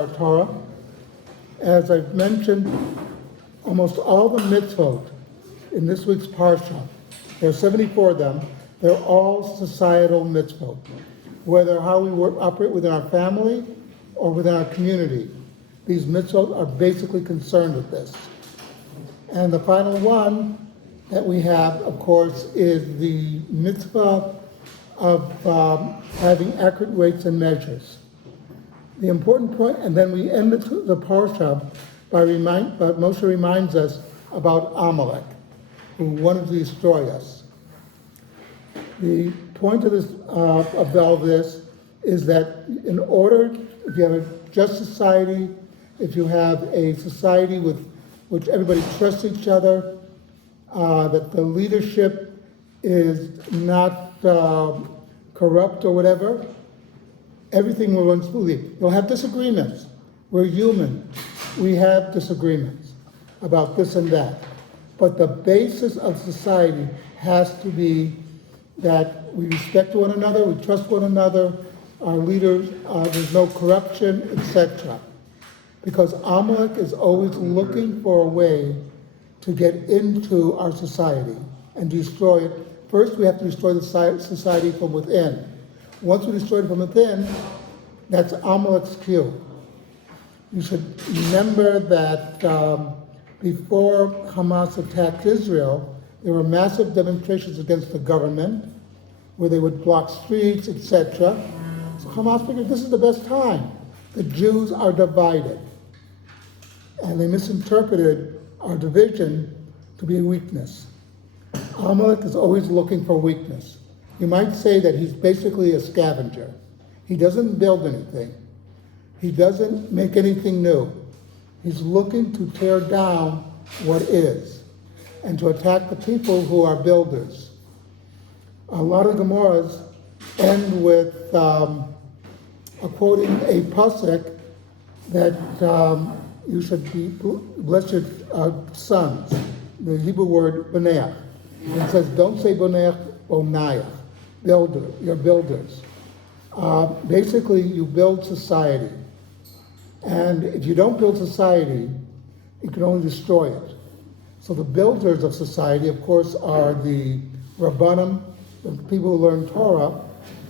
our Torah. As I've mentioned, almost all the mitzvot in this week's parsha, there are 74 of them, they're all societal mitzvot. Whether how we operate within our family or within our community, these mitzvot are basically concerned with this. And the final one that we have, of course, is the mitzvah of having accurate weights and measures. The important point, and then we end the parsha by Moshe reminds us about Amalek, who wanted to destroy us. The point of all this is that in order, if you have a just society, if you have a society with which everybody trusts each other, that the leadership is not corrupt or whatever, everything will run smoothly. You'll have disagreements. We're human. We have disagreements about this and that. But the basis of society has to be that we respect one another, we trust one another, our leaders, there's no corruption, etc. Because Amalek is always looking for a way to get into our society and destroy it. First, we have to destroy the society from within. Once we destroy it from within, that's Amalek's cue. You should remember that before Hamas attacked Israel, there were massive demonstrations against the government, where they would block streets, etc. So Hamas figured this is the best time. The Jews are divided. And they misinterpreted our division to be a weakness. Amalek is always looking for weakness. You might say that he's basically a scavenger. He doesn't build anything. He doesn't make anything new. He's looking to tear down what is and to attack the people who are builders. A lot of Gemaras end with quoting a pasuk that you should bless your sons, the Hebrew word boneach. It says, don't say boneach, bonayach, builder, you're builders. Basically, you build society. And if you don't build society, you can only destroy it. So the builders of society, of course, are the Rabbanim, the people who learn Torah,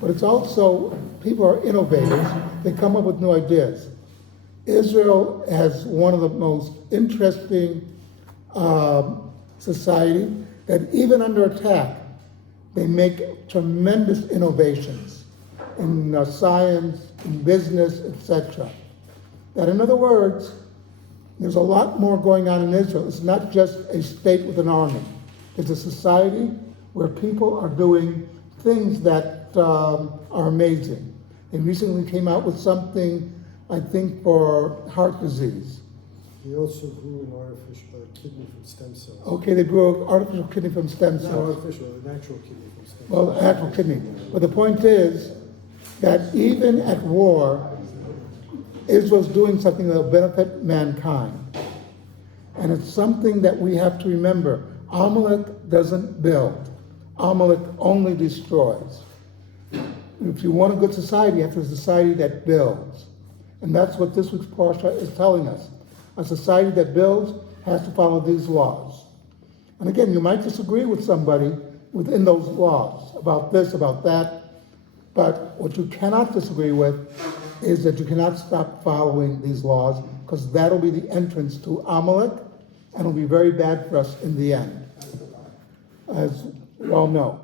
but it's also people who are innovators. They come up with new ideas. Israel has one of the most interesting society that even under attack, they make tremendous innovations in science, in business, etc. That in other words, there's a lot more going on in Israel. It's not just a state with an army. It's a society where people are doing things that are amazing. They recently came out with something, I think, for heart disease. They also grew an artificial kidney from stem cells. Okay, they grew an artificial kidney from stem cells. Not artificial, a natural kidney from stem cells. Well, an actual kidney. But the point is that even at war, Israel's doing something that will benefit mankind. And it's something that we have to remember. Amalek doesn't build. Amalek only destroys. If you want a good society, you have a society that builds. And that's what this week's parsha is telling us. A society that builds has to follow these laws. And again, you might disagree with somebody within those laws, about this, about that, but what you cannot disagree with is that you cannot stop following these laws, because that'll be the entrance to Amalek, and it'll be very bad for us in the end, as we all know.